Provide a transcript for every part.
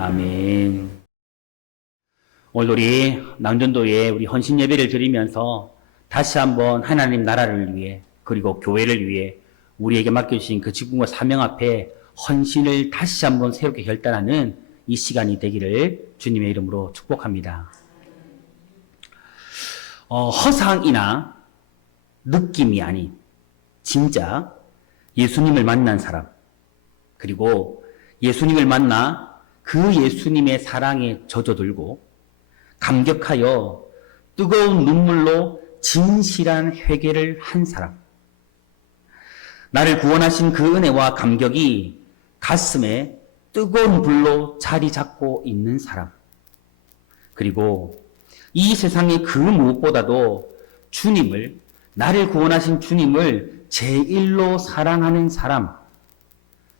아멘. 오늘 우리 낭전도에 우리 헌신 예배를 드리면서 다시 한번 하나님 나라를 위해 그리고 교회를 위해 우리에게 맡겨주신 그 직분과 사명 앞에 헌신을 다시 한번 새롭게 결단하는 이 시간이 되기를 주님의 이름으로 축복합니다. 허상이나 느낌이 아닌 진짜 예수님을 만난 사람, 그리고 예수님을 만나 그 예수님의 사랑에 젖어들고 감격하여 뜨거운 눈물로 진실한 회개를 한 사람, 나를 구원하신 그 은혜와 감격이 가슴에 뜨거운 불로 자리 잡고 있는 사람, 그리고 이 세상의 그 무엇보다도 주님을, 나를 구원하신 주님을 제일로 사랑하는 사람,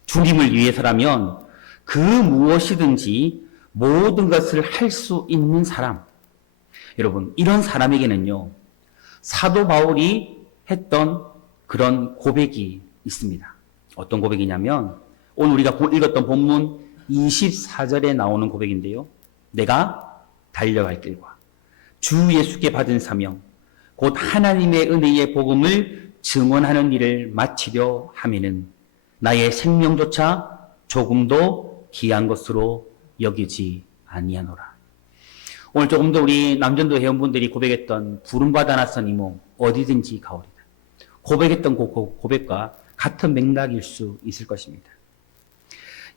주님을 위해서라면 그 무엇이든지 모든 것을 할 수 있는 사람. 여러분, 이런 사람에게는요, 사도 바울이 했던 그런 고백이 있습니다. 어떤 고백이냐면 오늘 우리가 읽었던 본문 24절에 나오는 고백인데요. 내가 달려갈 길과 주 예수께 받은 사명 곧 하나님의 은혜의 복음을 증언하는 일을 마치려 하면은 나의 생명조차 조금도 귀한 것으로 여기지 아니하노라. 오늘 조금 더 우리 남전도 회원분들이 고백했던 부름받아 나선 이 몸 어디든지 가오리다. 고백했던 고백과 같은 맥락일 수 있을 것입니다.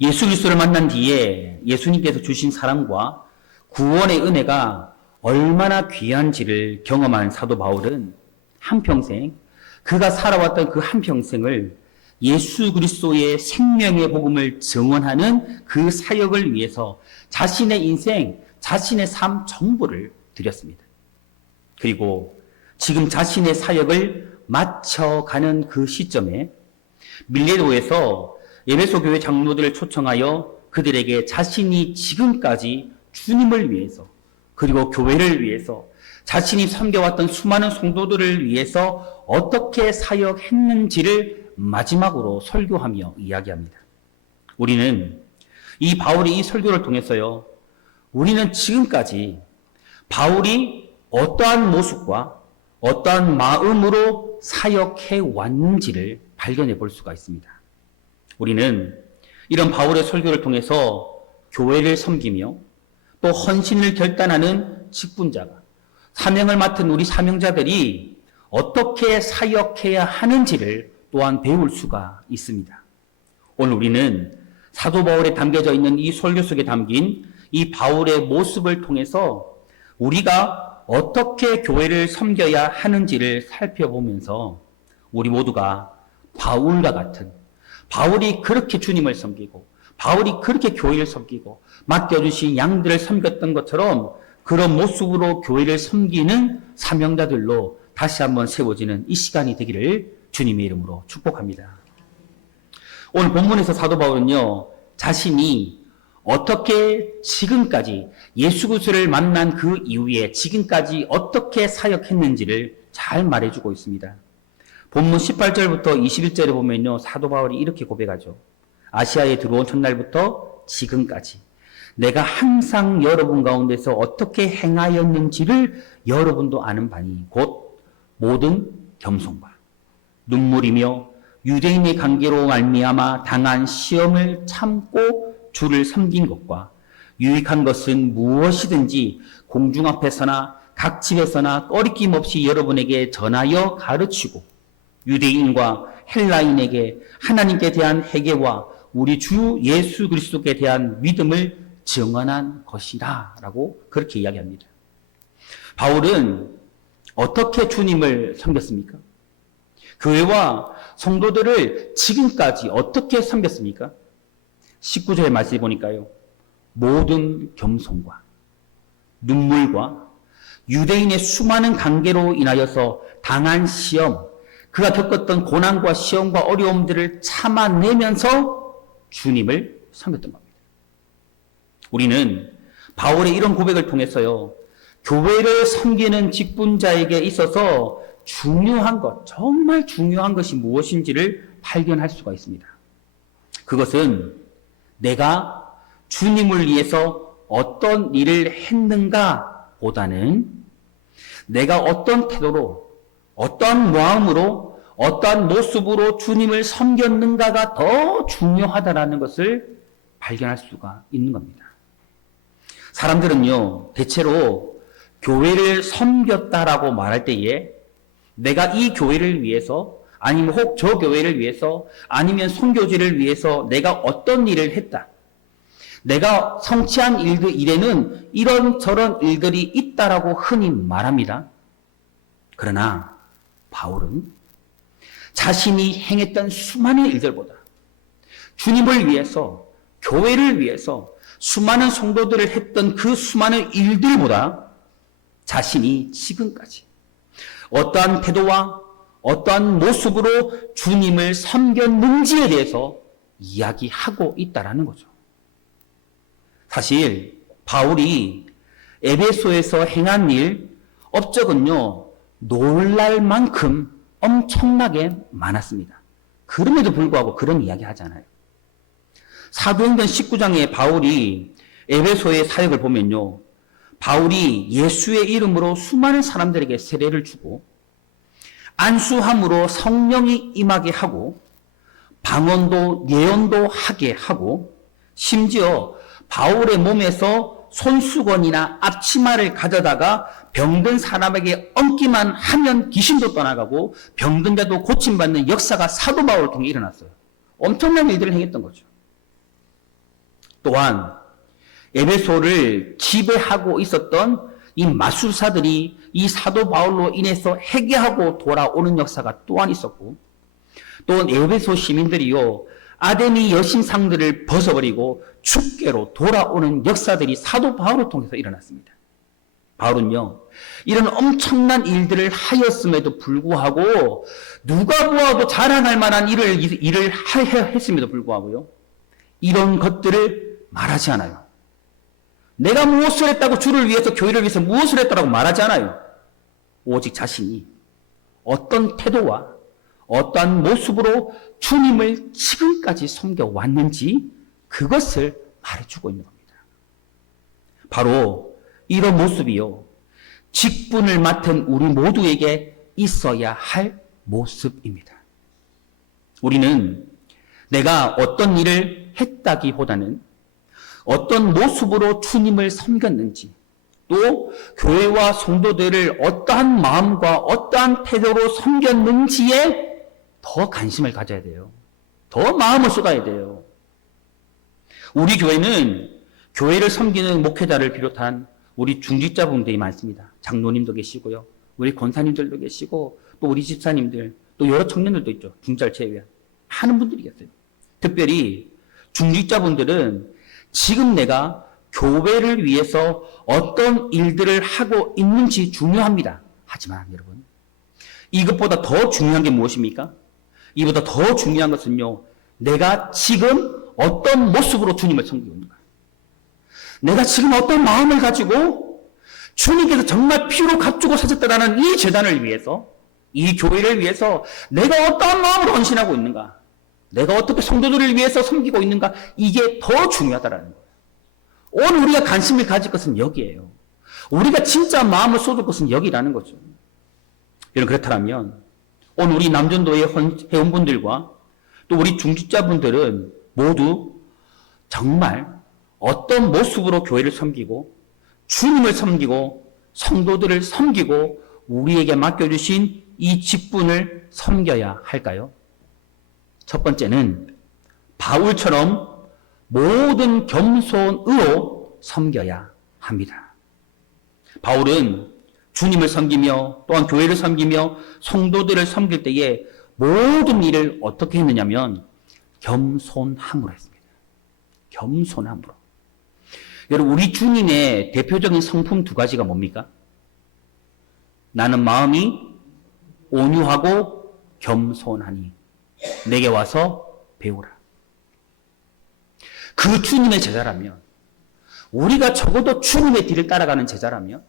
예수 그리스도를 만난 뒤에 예수님께서 주신 사랑과 구원의 은혜가 얼마나 귀한지를 경험한 사도 바울은 한평생, 그가 살아왔던 그 한평생을 예수 그리스도의 생명의 복음을 증언하는 그 사역을 위해서 자신의 인생, 자신의 삶 전부를 드렸습니다. 그리고 지금 자신의 사역을 마쳐가는 그 시점에 밀레도에서 에베소 교회 장로들을 초청하여 그들에게 자신이 지금까지 주님을 위해서 그리고 교회를 위해서 자신이 섬겨왔던 수많은 성도들을 위해서 어떻게 사역했는지를 마지막으로 설교하며 이야기합니다. 우리는 이 바울이 이 설교를 통해서요, 우리는 지금까지 바울이 어떠한 모습과 어떠한 마음으로 사역해 왔는지를 발견해 볼 수가 있습니다. 우리는 이런 바울의 설교를 통해서 교회를 섬기며 또 헌신을 결단하는 직분자가, 사명을 맡은 우리 사명자들이 어떻게 사역해야 하는지를 또한 배울 수가 있습니다. 오늘 우리는 사도 바울에 담겨져 있는 이 설교 속에 담긴 이 바울의 모습을 통해서 우리가 어떻게 교회를 섬겨야 하는지를 살펴보면서 우리 모두가 바울과 같은, 바울이 그렇게 주님을 섬기고 바울이 그렇게 교회를 섬기고 맡겨주신 양들을 섬겼던 것처럼 그런 모습으로 교회를 섬기는 사명자들로 다시 한번 세워지는 이 시간이 되기를 주님의 이름으로 축복합니다. 오늘 본문에서 사도 바울은요, 자신이 어떻게 지금까지 예수 그리스도를 만난 그 이후에 지금까지 어떻게 사역했는지를 잘 말해주고 있습니다. 본문 18절부터 21절에 보면요, 사도 바울이 이렇게 고백하죠. 아시아에 들어온 첫날부터 지금까지 내가 항상 여러분 가운데서 어떻게 행하였는지를 여러분도 아는 바니 곧 모든 겸손과 눈물이며 유대인의 관계로 말미암아 당한 시험을 참고 주를 섬긴 것과 유익한 것은 무엇이든지 공중 앞에서나 각 집에서나 꺼리낌 없이 여러분에게 전하여 가르치고 유대인과 헬라인에게 하나님께 대한 회개와 우리 주 예수 그리스도께 대한 믿음을 증언한 것이라 라고 그렇게 이야기합니다. 바울은 어떻게 주님을 섬겼습니까? 교회와 성도들을 지금까지 어떻게 섬겼습니까? 19절의 말씀을 보니까요, 모든 겸손과 눈물과 유대인의 수많은 관계로 인하여서 당한 시험, 그가 겪었던 고난과 시험과 어려움들을 참아내면서 주님을 섬겼던 겁니다. 우리는 바울의 이런 고백을 통해서요, 교회를 섬기는 직분자에게 있어서 중요한 것, 정말 중요한 것이 무엇인지를 발견할 수가 있습니다. 그것은 내가 주님을 위해서 어떤 일을 했는가 보다는 내가 어떤 태도로, 어떤 마음으로, 어떤 모습으로 주님을 섬겼는가가 더 중요하다는 것을 발견할 수가 있는 겁니다. 사람들은요, 대체로 교회를 섬겼다라고 말할 때에 내가 이 교회를 위해서, 아니면 혹 저 교회를 위해서, 아니면 선교지를 위해서 내가 어떤 일을 했다. 내가 성취한 일에는 이런저런 일들이 있다라고 흔히 말합니다. 그러나 바울은 자신이 행했던 수많은 일들보다 주님을 위해서, 교회를 위해서 수많은 성도들을 했던 그 수많은 일들보다 자신이 지금까지 어떠한 태도와 어떠한 모습으로 주님을 섬겼는지에 대해서 이야기하고 있다라는 거죠. 사실 바울이 에베소에서 행한 일, 업적은요, 놀랄 만큼 엄청나게 많았습니다. 그럼에도 불구하고 그런 이야기 하잖아요. 사도행전 19장에 바울이 에베소의 사역을 보면요, 바울이 예수의 이름으로 수많은 사람들에게 세례를 주고 안수함으로 성령이 임하게 하고 방언도 예언도 하게 하고 심지어 바울의 몸에서 손수건이나 앞치마를 가져다가 병든 사람에게 얹기만 하면 귀신도 떠나가고 병든 자도 고침받는 역사가 사도 바울을 통해 일어났어요. 엄청난 일들을 행했던 거죠. 또한 에베소를 지배하고 있었던 이 마술사들이 이 사도 바울로 인해서 해계하고 돌아오는 역사가 또한 있었고, 또 에베소 시민들이요, 아데미 여신상들을 벗어버리고 축계로 돌아오는 역사들이 사도 바울을 통해서 일어났습니다. 바울은요, 이런 엄청난 일들을 하였음에도 불구하고 누가 보아도 자랑할 만한 일을 했음에도 불구하고요, 이런 것들을 말하지 않아요. 내가 무엇을 했다고 주를 위해서, 교회를 위해서 무엇을 했다고 말하지 않아요. 오직 자신이 어떤 태도와 어떠한 모습으로 주님을 지금까지 섬겨왔는지 그것을 말해주고 있는 겁니다. 바로 이런 모습이요, 직분을 맡은 우리 모두에게 있어야 할 모습입니다. 우리는 내가 어떤 일을 했다기보다는 어떤 모습으로 주님을 섬겼는지, 또 교회와 성도들을 어떠한 마음과 어떠한 태도로 섬겼는지에 더 관심을 가져야 돼요. 더 마음을 쏟아야 돼요. 우리 교회는 교회를 섬기는 목회자를 비롯한 우리 중직자분들이 많습니다. 장로님도 계시고요, 우리 권사님들도 계시고, 또 우리 집사님들, 또 여러 청년들도 있죠. 중자를 제외한 많은 분들이 계세요. 특별히 중직자분들은 지금 내가 교회를 위해서 어떤 일들을 하고 있는지 중요합니다. 하지만 여러분, 이것보다 더 중요한 게 무엇입니까? 이보다 더 중요한 것은요, 내가 지금 어떤 모습으로 주님을 섬기고 있는가? 내가 지금 어떤 마음을 가지고 주님께서 정말 피로 값주고 사셨다라는 이 재단을 위해서, 이 교회를 위해서 내가 어떠한 마음으로 헌신하고 있는가? 내가 어떻게 성도들을 위해서 섬기고 있는가? 이게 더 중요하다라는 거예요. 오늘 우리가 관심을 가질 것은 여기에요. 우리가 진짜 마음을 쏟을 것은 여기라는 거죠. 여러분, 그렇다면 오늘 우리 남전도의 회원분들과 또 우리 중직자분들은 모두 정말 어떤 모습으로 교회를 섬기고 주님을 섬기고 성도들을 섬기고 우리에게 맡겨주신 이 직분을 섬겨야 할까요? 첫 번째는 바울처럼 모든 겸손으로 섬겨야 합니다. 바울은 주님을 섬기며 또한 교회를 섬기며 성도들을 섬길 때에 모든 일을 어떻게 했느냐면 겸손함으로 했습니다. 겸손함으로. 여러분, 우리 주님의 대표적인 성품 두 가지가 뭡니까? 나는 마음이 온유하고 겸손하니 내게 와서 배우라. 그 주님의 제자라면, 우리가 적어도 주님의 뒤를 따라가는 제자라면,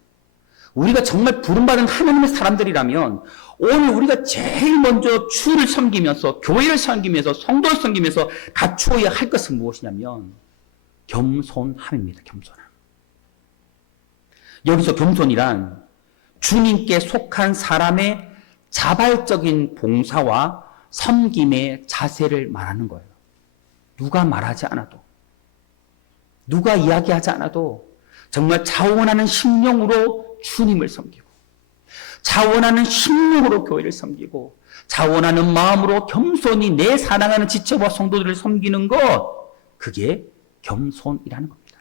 우리가 정말 부름받은 하나님의 사람들이라면 오늘 우리가 제일 먼저 주를 섬기면서, 교회를 섬기면서, 성도를 섬기면서 갖추어야 할 것은 무엇이냐면 겸손함입니다. 겸손함. 여기서 겸손이란 주님께 속한 사람의 자발적인 봉사와 섬김의 자세를 말하는 거예요. 누가 말하지 않아도, 누가 이야기하지 않아도 정말 자원하는 심령으로 주님을 섬기고, 자원하는 심령으로 교회를 섬기고, 자원하는 마음으로 겸손히 내 사랑하는 지체와 성도들을 섬기는 것, 그게 겸손이라는 겁니다.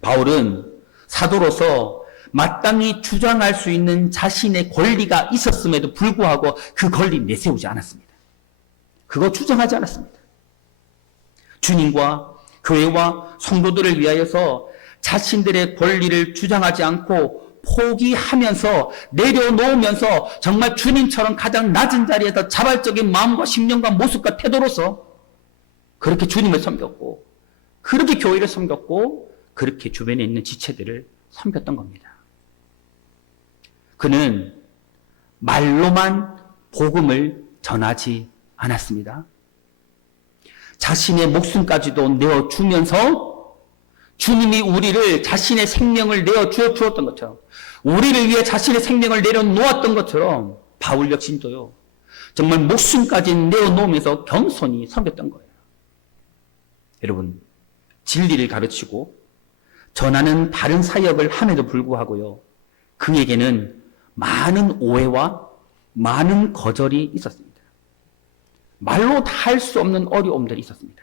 바울은 사도로서 마땅히 주장할 수 있는 자신의 권리가 있었음에도 불구하고 그 권리 내세우지 않았습니다. 그거 주장하지 않았습니다. 주님과 교회와 성도들을 위하여서 자신들의 권리를 주장하지 않고 포기하면서 내려놓으면서 정말 주님처럼 가장 낮은 자리에서 자발적인 마음과 심령과 모습과 태도로서 그렇게 주님을 섬겼고, 그렇게 교회를 섬겼고, 그렇게 주변에 있는 지체들을 섬겼던 겁니다. 그는 말로만 복음을 전하지 않았습니다. 자신의 목숨까지도 내어주면서 주님이 우리를 자신의 생명을 내어주었던 것처럼, 우리를 위해 자신의 생명을 내려놓았던 것처럼 바울 역시도요, 정말 목숨까지 내어놓으면서 겸손히 섬겼던 거예요. 여러분, 진리를 가르치고 전하는 바른 사역을 함에도 불구하고요, 그에게는 많은 오해와 많은 거절이 있었습니다. 말로 다 할 수 없는 어려움들이 있었습니다.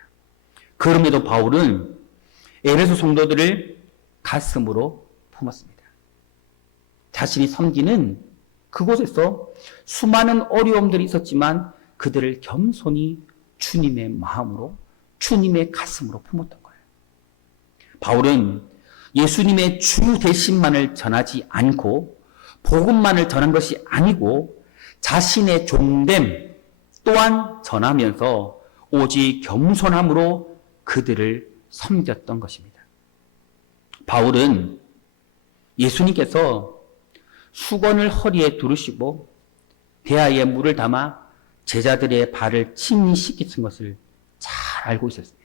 그럼에도 바울은 에베소 성도들을 가슴으로 품었습니다. 자신이 섬기는 그곳에서 수많은 어려움들이 있었지만 그들을 겸손히 주님의 마음으로, 주님의 가슴으로 품었던 거예요. 바울은 예수님의 주 되심만을 전하지 않고 복음만을 전한 것이 아니고 자신의 종됨 또한 전하면서 오직 겸손함으로 그들을 섬겼던 것입니다. 바울은 예수님께서 수건을 허리에 두르시고 대야에 물을 담아 제자들의 발을 친히 씻기신 것을 잘 알고 있었습니다.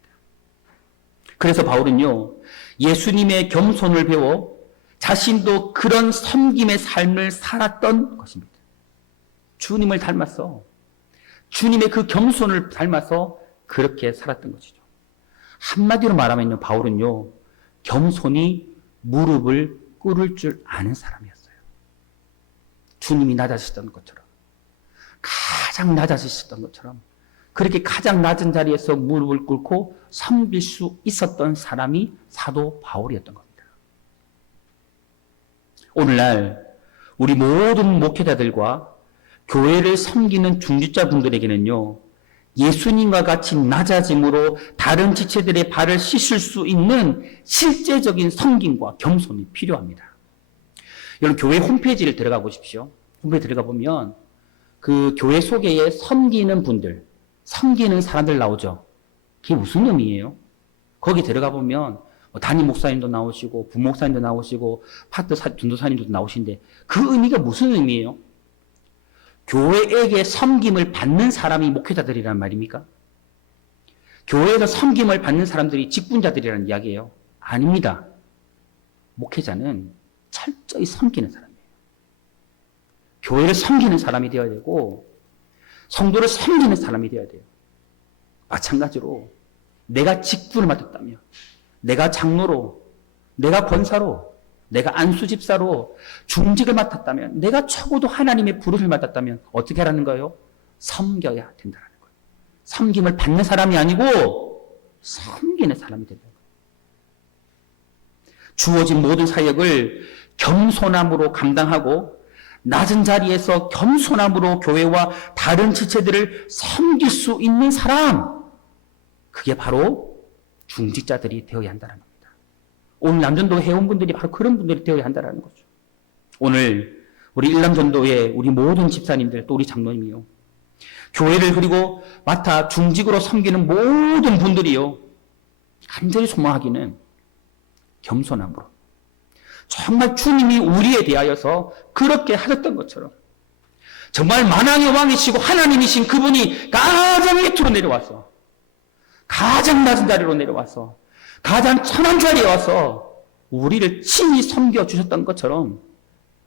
그래서 바울은요, 예수님의 겸손을 배워 자신도 그런 섬김의 삶을 살았던 것입니다. 주님을 닮아서, 주님의 그 겸손을 닮아서 그렇게 살았던 것이죠. 한마디로 말하면요, 바울은요, 겸손히 무릎을 꿇을 줄 아는 사람이었어요. 주님이 낮아지셨던 것처럼, 가장 낮아지셨던 것처럼 그렇게 가장 낮은 자리에서 무릎을 꿇고 섬길 수 있었던 사람이 사도 바울이었던 겁니다. 오늘날 우리 모든 목회자들과 교회를 섬기는 중직자분들에게는요, 예수님과 같이 낮아짐으로 다른 지체들의 발을 씻을 수 있는 실제적인 섬김과 겸손이 필요합니다. 여러분, 교회 홈페이지를 들어가 보십시오. 홈페이지 들어가 보면 그 교회 속에 섬기는 분들, 섬기는 사람들 나오죠. 그게 무슨 의미예요? 거기 들어가 보면 담임 목사님도 나오시고 부목사님도 나오시고 파트 전도사님도 나오시는데 그 의미가 무슨 의미예요? 교회에게 섬김을 받는 사람이 목회자들이란 말입니까? 교회에서 섬김을 받는 사람들이 직분자들이라는 이야기예요? 아닙니다. 목회자는 철저히 섬기는 사람이에요. 교회를 섬기는 사람이 되어야 되고 성도를 섬기는 사람이 되어야 돼요. 마찬가지로 내가 직분을 맡았다면, 내가 장로로, 내가 권사로, 내가 안수집사로 중직을 맡았다면, 내가 적어도 하나님의 부름을 맡았다면 어떻게 하라는 거예요? 섬겨야 된다는 거예요. 섬김을 받는 사람이 아니고 섬기는 사람이 된다는 거예요. 주어진 모든 사역을 겸손함으로 감당하고 낮은 자리에서 겸손함으로 교회와 다른 지체들을 섬길 수 있는 사람, 그게 바로 중직자들이 되어야 한다는 겁니다. 오늘 남전도 회원분들이 바로 그런 분들이 되어야 한다는 거죠. 오늘 우리 일남전도의 우리 모든 집사님들, 또 우리 장로님이요, 교회를 그리고 맡아 중직으로 섬기는 모든 분들이요, 간절히 소망하기는 겸손함으로, 정말 주님이 우리에 대하여서 그렇게 하셨던 것처럼 정말 만왕의 왕이시고 하나님이신 그분이 가장 밑으로 내려와서, 가장 낮은 자리로 내려와서 가장 천한 자리에 와서 우리를 친히 섬겨주셨던 것처럼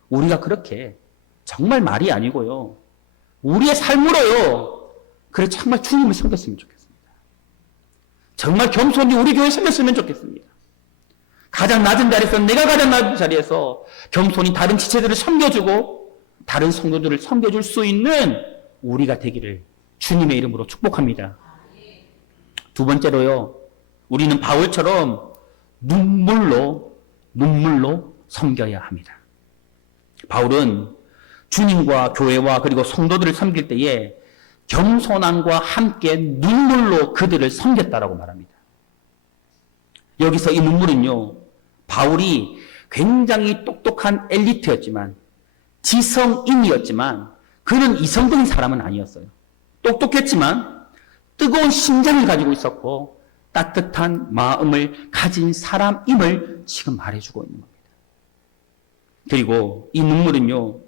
우리가 그렇게 정말 말이 아니고요. 우리의 삶으로요. 그래 정말 주님을 섬겼으면 좋겠습니다. 정말 겸손히 우리 교회 섬겼으면 좋겠습니다. 가장 낮은 자리에서 내가 가장 낮은 자리에서 겸손히 다른 지체들을 섬겨주고 다른 성도들을 섬겨줄 수 있는 우리가 되기를 주님의 이름으로 축복합니다. 두 번째로요. 우리는 바울처럼 눈물로 섬겨야 합니다. 바울은 주님과 교회와 그리고 성도들을 섬길 때에 겸손함과 함께 눈물로 그들을 섬겼다라고 말합니다. 여기서 이 눈물은요, 바울이 굉장히 똑똑한 엘리트였지만, 지성인이었지만, 그는 이성적인 사람은 아니었어요. 똑똑했지만, 뜨거운 심장을 가지고 있었고, 따뜻한 마음을 가진 사람임을 지금 말해주고 있는 겁니다. 그리고 이 눈물은요,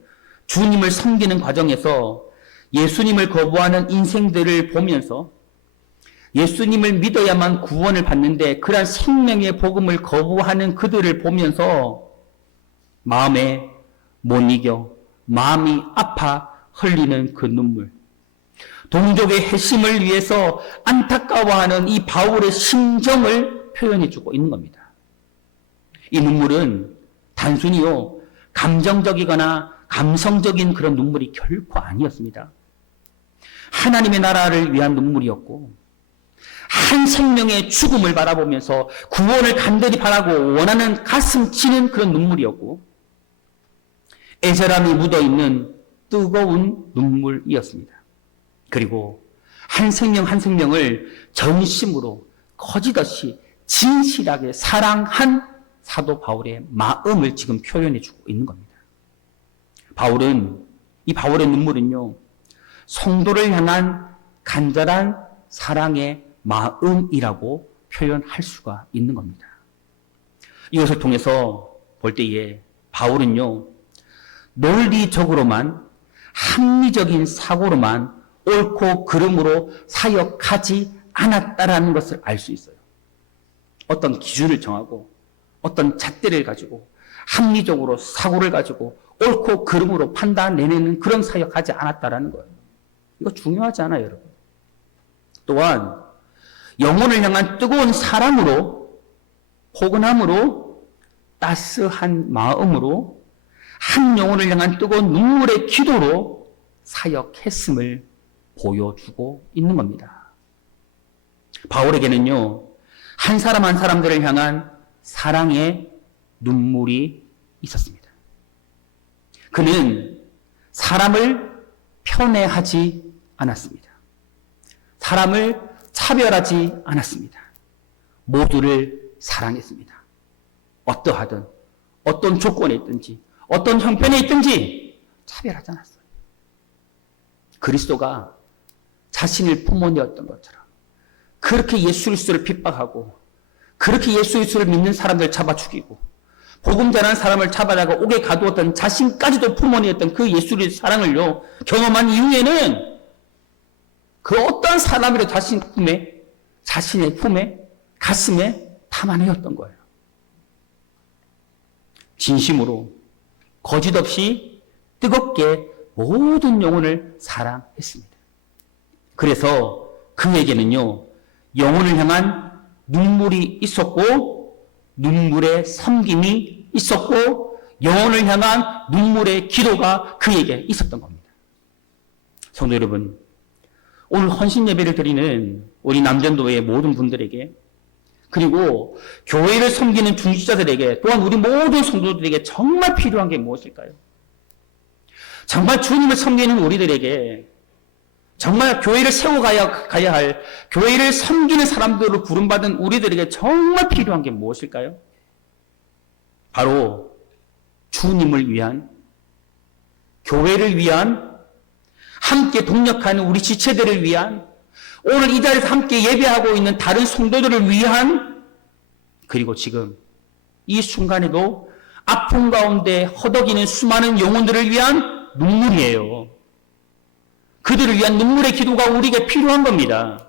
주님을 섬기는 과정에서 예수님을 거부하는 인생들을 보면서 예수님을 믿어야만 구원을 받는데 그러한 생명의 복음을 거부하는 그들을 보면서 마음에 못 이겨 마음이 아파 흘리는 그 눈물, 동족의 회심을 위해서 안타까워하는 이 바울의 심정을 표현해주고 있는 겁니다. 이 눈물은 단순히요 감정적이거나 감성적인 그런 눈물이 결코 아니었습니다. 하나님의 나라를 위한 눈물이었고 한 생명의 죽음을 바라보면서 구원을 간절히 바라고 원하는 가슴 치는 그런 눈물이었고 애절함이 묻어있는 뜨거운 눈물이었습니다. 그리고 한 생명 한 생명을 전심으로 거짓없이 진실하게 사랑한 사도 바울의 마음을 지금 표현해주고 있는 겁니다. 이 바울의 눈물은요, 성도를 향한 간절한 사랑의 마음이라고 표현할 수가 있는 겁니다. 이것을 통해서 볼 때에 바울은요, 논리적으로만, 합리적인 사고로만 옳고 그름으로 사역하지 않았다라는 것을 알 수 있어요. 어떤 기준을 정하고, 어떤 잣대를 가지고, 합리적으로 사고를 가지고, 옳고 그름으로 판단내내는 그런 사역하지 않았다라는 거예요. 이거 중요하지 않아요, 여러분. 또한 영혼을 향한 뜨거운 사랑으로, 포근함으로, 따스한 마음으로, 한 영혼을 향한 뜨거운 눈물의 기도로 사역했음을 보여주고 있는 겁니다. 바울에게는요, 한 사람 한 사람들을 향한 사랑의 눈물이 있었습니다. 그는 사람을 편애하지 않았습니다. 사람을 차별하지 않았습니다. 모두를 사랑했습니다. 어떠하든, 어떤 조건에 있든지, 어떤 형편에 있든지 차별하지 않았어요. 그리스도가 자신을 품어내었던 것처럼 그렇게 예수 그리스도를 핍박하고 그렇게 예수 그리스도를 믿는 사람들 잡아 죽이고 복음 전하는 사람을 잡아다가 옥에 가두었던 자신까지도 품어내었던 그 예수의 사랑을요 경험한 이후에는 그 어떠한 사람이라도 자신의 품에 가슴에 담아내었던 거예요. 진심으로 거짓 없이 뜨겁게 모든 영혼을 사랑했습니다. 그래서 그에게는요 영혼을 향한 눈물이 있었고 눈물의 섬김이 있었고 영혼을 향한 눈물의 기도가 그에게 있었던 겁니다. 성도 여러분, 오늘 헌신 예배를 드리는 우리 남전도의 모든 분들에게 그리고 교회를 섬기는 중직자들에게 또한 우리 모든 성도들에게 정말 필요한 게 무엇일까요? 정말 주님을 섬기는 우리들에게 정말 교회를 세워가야 할 교회를 섬기는 사람들로 부름받은 우리들에게 정말 필요한 게 무엇일까요? 바로 주님을 위한 교회를 위한 함께 동력하는 우리 지체들을 위한 오늘 이 자리에서 함께 예배하고 있는 다른 성도들을 위한 그리고 지금 이 순간에도 아픔 가운데 허덕이는 수많은 영혼들을 위한 눈물이에요. 그들을 위한 눈물의 기도가 우리에게 필요한 겁니다.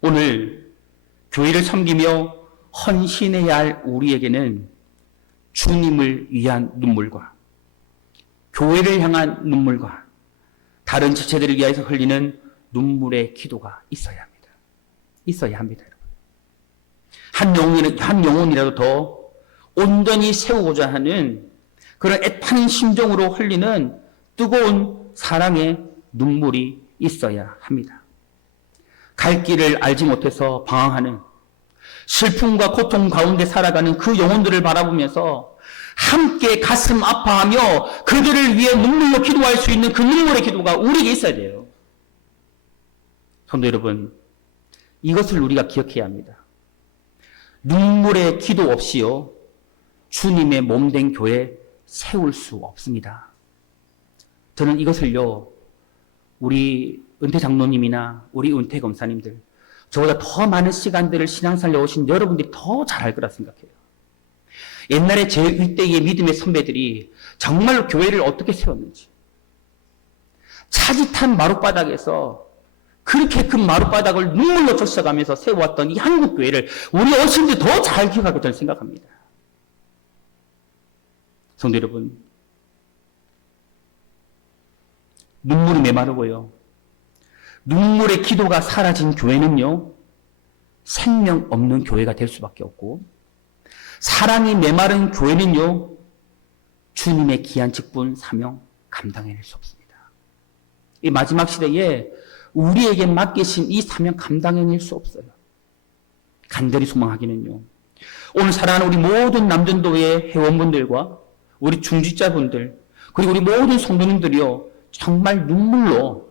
오늘 교회를 섬기며 헌신해야 할 우리에게는 주님을 위한 눈물과 교회를 향한 눈물과 다른 지체들을 위해서 흘리는 눈물의 기도가 있어야 합니다. 있어야 합니다, 여러분. 한 영혼이라도 더 온전히 세우고자 하는 그런 애타는 심정으로 흘리는 뜨거운 사랑의 눈물이 있어야 합니다. 갈 길을 알지 못해서 방황하는 슬픔과 고통 가운데 살아가는 그 영혼들을 바라보면서 함께 가슴 아파하며 그들을 위해 눈물로 기도할 수 있는 그 눈물의 기도가 우리에게 있어야 돼요. 성도 여러분, 이것을 우리가 기억해야 합니다. 눈물의 기도 없이요, 주님의 몸된 교회 세울 수 없습니다. 저는 이것을요, 우리 은퇴 장로님이나 우리 은퇴 검사님들, 저보다 더 많은 시간들을 신앙생활에 오신 여러분들이 더 잘할 거라 생각해요. 옛날에 제 일대의 믿음의 선배들이 정말로 교회를 어떻게 세웠는지, 차짓한 마룻바닥에서 그렇게 큰 마룻바닥을 눈물로 적셔가면서 세워왔던 이 한국 교회를 우리 어르신들이 더 잘 기억하고 저는 생각합니다. 성도 여러분, 눈물이 메마르고요, 눈물의 기도가 사라진 교회는요, 생명 없는 교회가 될 수밖에 없고, 사랑이 메마른 교회는요, 주님의 귀한 직분, 사명 감당해낼 수 없습니다. 이 마지막 시대에 우리에게 맡기신 이 사명 감당해낼 수 없어요. 간절히 소망하기는요, 오늘 사랑하는 우리 모든 남전도회 회원분들과 우리 중직자분들, 그리고 우리 모든 성도님들이요, 정말 눈물로,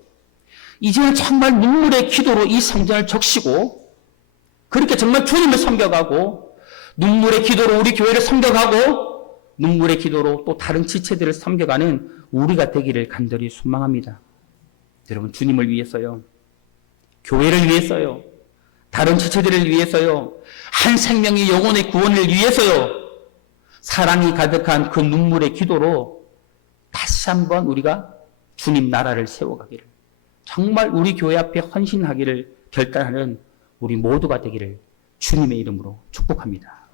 이제는 정말 눈물의 기도로 이 성전을 적시고, 그렇게 정말 주님을 섬겨가고, 눈물의 기도로 우리 교회를 섬겨가고, 눈물의 기도로 또 다른 지체들을 섬겨가는 우리가 되기를 간절히 소망합니다. 여러분, 주님을 위해서요, 교회를 위해서요, 다른 지체들을 위해서요, 한 생명의 영혼의 구원을 위해서요, 사랑이 가득한 그 눈물의 기도로 다시 한번 우리가 주님 나라를 세워가기를, 정말 우리 교회 앞에 헌신하기를 결단하는 우리 모두가 되기를 주님의 이름으로 축복합니다.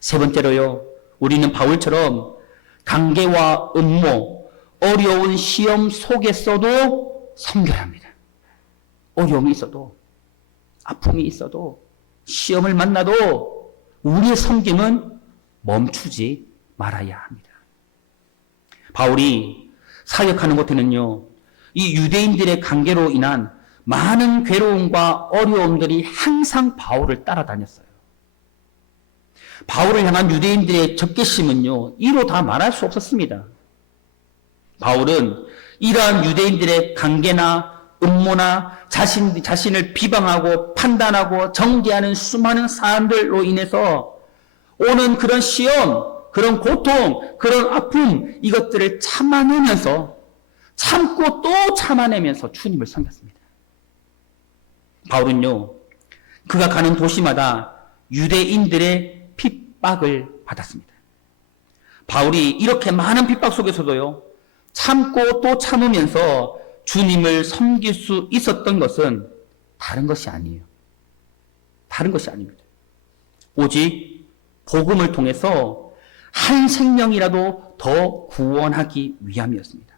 세 번째로요, 우리는 바울처럼 관계와 음모, 어려운 시험 속에서도 섬겨야 합니다. 어려움이 있어도, 아픔이 있어도, 시험을 만나도 우리의 섬김은 멈추지 말아야 합니다. 바울이 사역하는 곳에는요, 이 유대인들의 관계로 인한 많은 괴로움과 어려움들이 항상 바울을 따라다녔어요. 바울을 향한 유대인들의 적개심은요, 이로 다 말할 수 없었습니다. 바울은 이러한 유대인들의 관계나 음모나 자신을 비방하고 판단하고 정죄하는 수많은 사람들로 인해서 오는 그런 시험, 그런 고통, 그런 아픔, 이것들을 참아내면서, 참고 또 참아내면서 주님을 섬겼습니다. 바울은요, 그가 가는 도시마다 유대인들의 핍박을 받았습니다. 바울이 이렇게 많은 핍박 속에서도요, 참고 또 참으면서 주님을 섬길 수 있었던 것은 다른 것이 아니에요. 다른 것이 아닙니다. 오직 복음을 통해서 한 생명이라도 더 구원하기 위함이었습니다.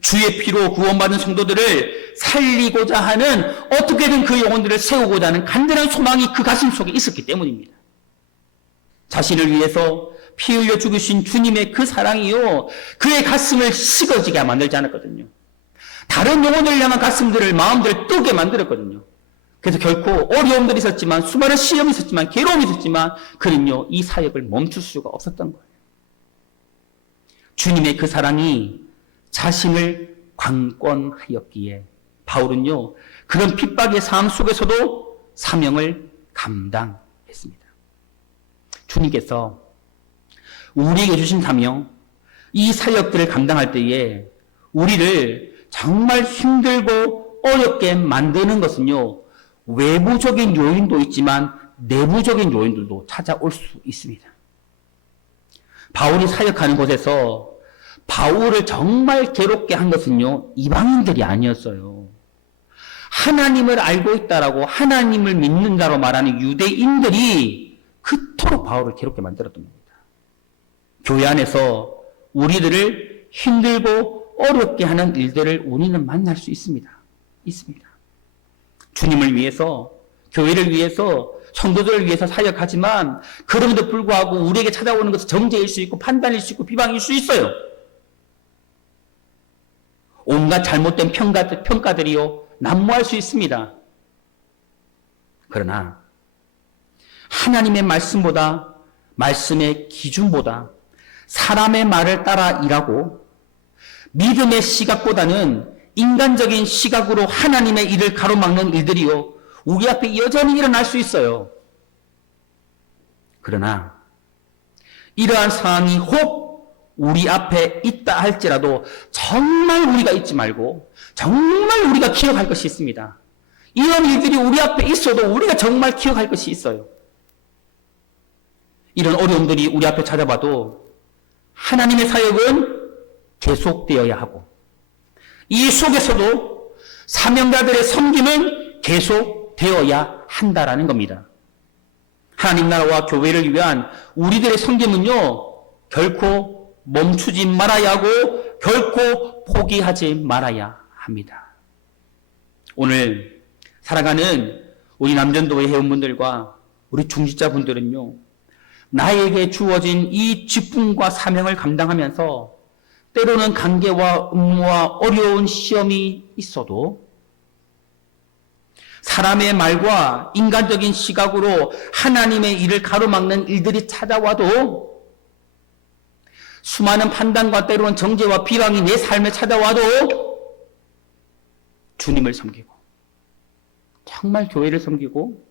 주의 피로 구원받은 성도들을 살리고자 하는, 어떻게든 그 영혼들을 세우고자 하는 간절한 소망이 그 가슴 속에 있었기 때문입니다. 자신을 위해서 피 흘려 죽으신 주님의 그 사랑이요, 그의 가슴을 식어지게 만들지 않았거든요. 다른 영혼을 향한 가슴들을, 마음들을 뜨게 만들었거든요. 그래서 결코 어려움들이 있었지만, 수많은 시험이 있었지만, 괴로움이 있었지만, 그는요, 이 사역을 멈출 수가 없었던 거예요. 주님의 그 사랑이 자신을 강권하였기에 바울은요, 그런 핍박의 삶 속에서도 사명을 감당했습니다. 주님께서 우리에게 주신 사명, 이 사역들을 감당할 때에 우리를 정말 힘들고 어렵게 만드는 것은요, 외부적인 요인도 있지만 내부적인 요인들도 찾아올 수 있습니다. 바울이 사역하는 곳에서 바울을 정말 괴롭게 한 것은요, 이방인들이 아니었어요. 하나님을 알고 있다라고 하나님을 믿는 자로 말하는 유대인들이 그토록 바울을 괴롭게 만들었던 겁니다. 교회 안에서 우리들을 힘들고 어렵게 하는 일들을 우리는 만날 수 있습니다. 있습니다. 주님을 위해서, 교회를 위해서, 성도들을 위해서 사역하지만 그럼에도 불구하고 우리에게 찾아오는 것은 정죄일 수 있고 판단일 수 있고 비방일 수 있어요. 온갖 잘못된 평가들이요 난무할 수 있습니다. 그러나 하나님의 말씀보다, 말씀의 기준보다 사람의 말을 따라 일하고 믿음의 시각보다는 인간적인 시각으로 하나님의 일을 가로막는 일들이요 우리 앞에 여전히 일어날 수 있어요. 그러나 이러한 상황이 혹 우리 앞에 있다 할지라도 정말 우리가 잊지 말고 정말 우리가 기억할 것이 있습니다. 이런 일들이 우리 앞에 있어도 우리가 정말 기억할 것이 있어요. 이런 어려움들이 우리 앞에 찾아봐도 하나님의 사역은 계속되어야 하고 이 속에서도 사명자들의 섬김은 계속되어야 한다라는 겁니다. 하나님 나라와 교회를 위한 우리들의 섬김은요 결코 멈추지 말아야 하고 결코 포기하지 말아야 합니다. 오늘 살아가는 우리 남전도의 회원분들과 우리 중직자분들은요 나에게 주어진 이 직분과 사명을 감당하면서 때로는 관계와 업무와 어려운 시험이 있어도 사람의 말과 인간적인 시각으로 하나님의 일을 가로막는 일들이 찾아와도 수많은 판단과 때로는 정죄와 비방이 내 삶에 찾아와도 주님을 섬기고 정말 교회를 섬기고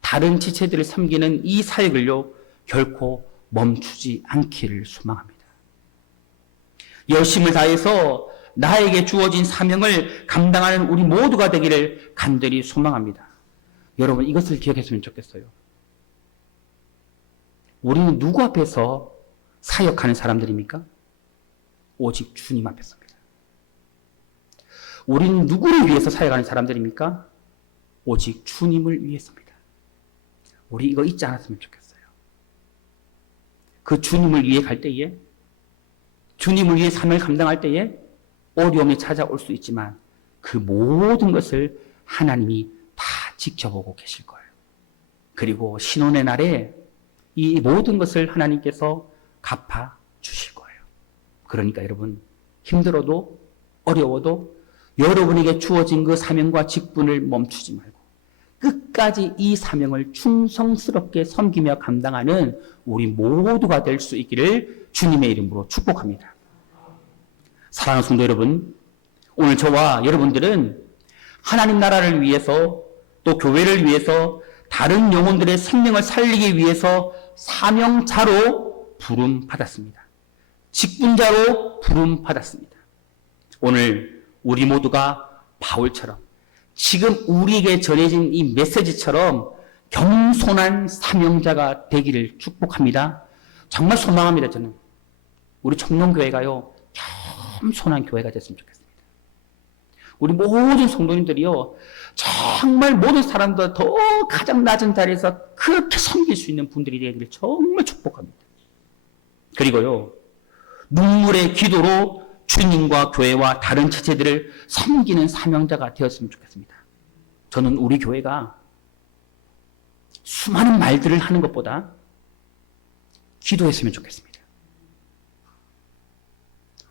다른 지체들을 섬기는 이 사역을요 결코 멈추지 않기를 소망합니다. 열심을 다해서 나에게 주어진 사명을 감당하는 우리 모두가 되기를 간절히 소망합니다. 여러분 이것을 기억했으면 좋겠어요. 우리는 누구 앞에서 사역하는 사람들입니까? 오직 주님 앞에서입니다. 우리는 누구를 위해서 사역하는 사람들입니까? 오직 주님을 위해서입니다. 우리 이거 잊지 않았으면 좋겠어요. 그 주님을 위해 갈 때에 주님을 위해 사명을 감당할 때에 어려움이 찾아올 수 있지만 그 모든 것을 하나님이 다 지켜보고 계실 거예요. 그리고 신혼의 날에 이 모든 것을 하나님께서 갚아 주실 거예요. 그러니까 여러분 힘들어도 어려워도 여러분에게 주어진 그 사명과 직분을 멈추지 말고 끝까지 이 사명을 충성스럽게 섬기며 감당하는 우리 모두가 될 수 있기를 주님의 이름으로 축복합니다. 사랑하는 성도 여러분, 오늘 저와 여러분들은 하나님 나라를 위해서 또 교회를 위해서 다른 영혼들의 생명을 살리기 위해서 사명자로 부름받았습니다. 직분자로 부름받았습니다. 오늘 우리 모두가 바울처럼 지금 우리에게 전해진 이 메시지처럼 겸손한 사명자가 되기를 축복합니다. 정말 소망합니다. 저는 우리 청년교회가요 겸손한 교회가 됐으면 좋겠습니다. 우리 모든 성도님들이요 정말 모든 사람보다 더 가장 낮은 자리에서 그렇게 섬길 수 있는 분들이 되기를 정말 축복합니다. 그리고요 눈물의 기도로 주님과 교회와 다른 지체들을 섬기는 사명자가 되었으면 좋겠습니다. 저는 우리 교회가 수많은 말들을 하는 것보다 기도했으면 좋겠습니다.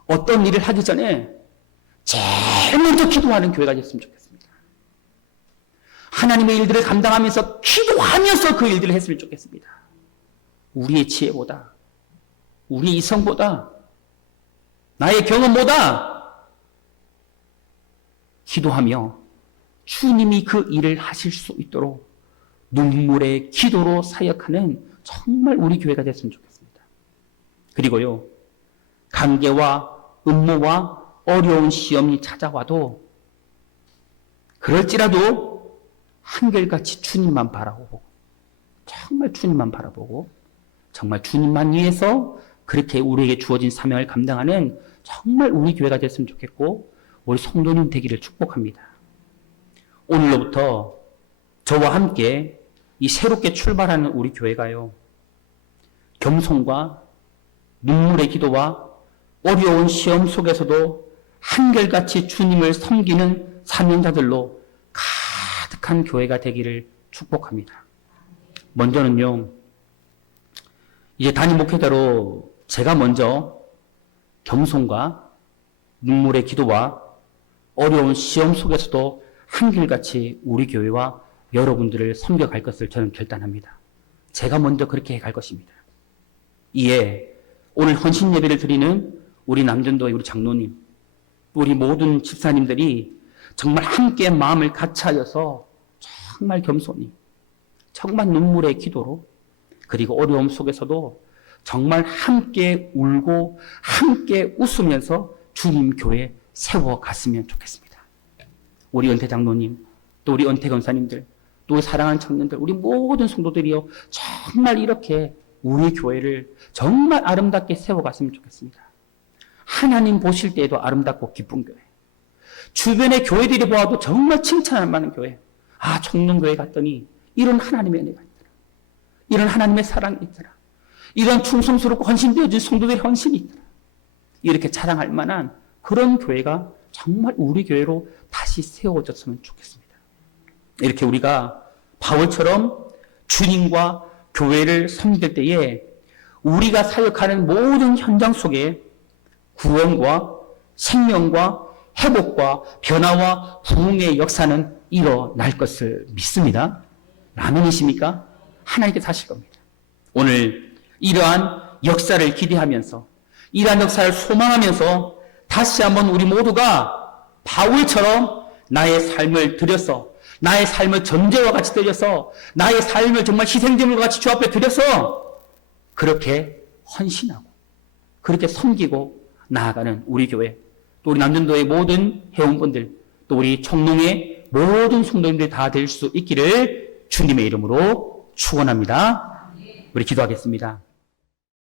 어떤 일을 하기 전에 제일 먼저 기도하는 교회가 됐으면 좋겠습니다. 하나님의 일들을 감당하면서 기도하면서 그 일들을 했으면 좋겠습니다. 우리의 지혜보다 우리의 이성보다 나의 경험보다 기도하며 주님이 그 일을 하실 수 있도록 눈물의 기도로 사역하는 정말 우리 교회가 됐으면 좋겠습니다. 그리고요, 관계와 업무와 어려운 시험이 찾아와도 그럴지라도 한결같이 주님만 바라보고 정말 주님만 바라보고 정말 주님만 위해서 그렇게 우리에게 주어진 사명을 감당하는 정말 우리 교회가 됐으면 좋겠고 우리 성도님 되기를 축복합니다. 오늘로부터 저와 함께 이 새롭게 출발하는 우리 교회가요, 겸손과 눈물의 기도와 어려운 시험 속에서도 한결같이 주님을 섬기는 사명자들로 가득한 교회가 되기를 축복합니다. 먼저는요, 이제 담임 목회자로 제가 먼저 겸손과 눈물의 기도와 어려운 시험 속에서도 한결같이 우리 교회와 여러분들을 섬겨갈 것을 저는 결단합니다. 제가 먼저 그렇게 해갈 것입니다. 이에 오늘 헌신 예배를 드리는 우리 남전도의 우리 장로님, 우리 모든 집사님들이 정말 함께 마음을 같이하여서 정말 겸손히, 정말 눈물의 기도로, 그리고 어려움 속에서도 정말 함께 울고 함께 웃으면서 주님 교회 세워갔으면 좋겠습니다. 우리 은퇴 장로님, 또 우리 은퇴 권사님들, 또 우리 사랑하는 청년들, 우리 모든 성도들이요, 정말 이렇게 우리 교회를 정말 아름답게 세워갔으면 좋겠습니다. 하나님 보실 때에도 아름답고 기쁜 교회, 주변의 교회들이 보아도 정말 칭찬할 만한 교회. 아, 청년교회 갔더니 이런 하나님의 은혜가 있더라, 이런 하나님의 사랑이 있더라, 이런 충성스럽고 헌신되어진 성도들의 헌신이 있더라, 이렇게 자랑할 만한 그런 교회가 정말 우리 교회로 다시 세워졌으면 좋겠습니다. 이렇게 우리가 바울처럼 주님과 교회를 섬길 때에 우리가 사역하는 모든 현장 속에 구원과 생명과 회복과 변화와 부흥의 역사는 일어날 것을 믿습니다. 아멘이십니까? 하나님께서 하실 겁니다. 오늘 이러한 역사를 기대하면서, 이러한 역사를 소망하면서 다시 한번 우리 모두가 바울처럼 나의 삶을 드려서, 나의 삶을 전제와 같이 드려서, 나의 삶을 정말 희생제물과 같이 주 앞에 드려서 그렇게 헌신하고 그렇게 섬기고 나아가는 우리 교회, 또 우리 남전도의 모든 회원분들, 또 우리 청농의 모든 성도님들이 다 될 수 있기를 주님의 이름으로 축원합니다. 우리 기도하겠습니다.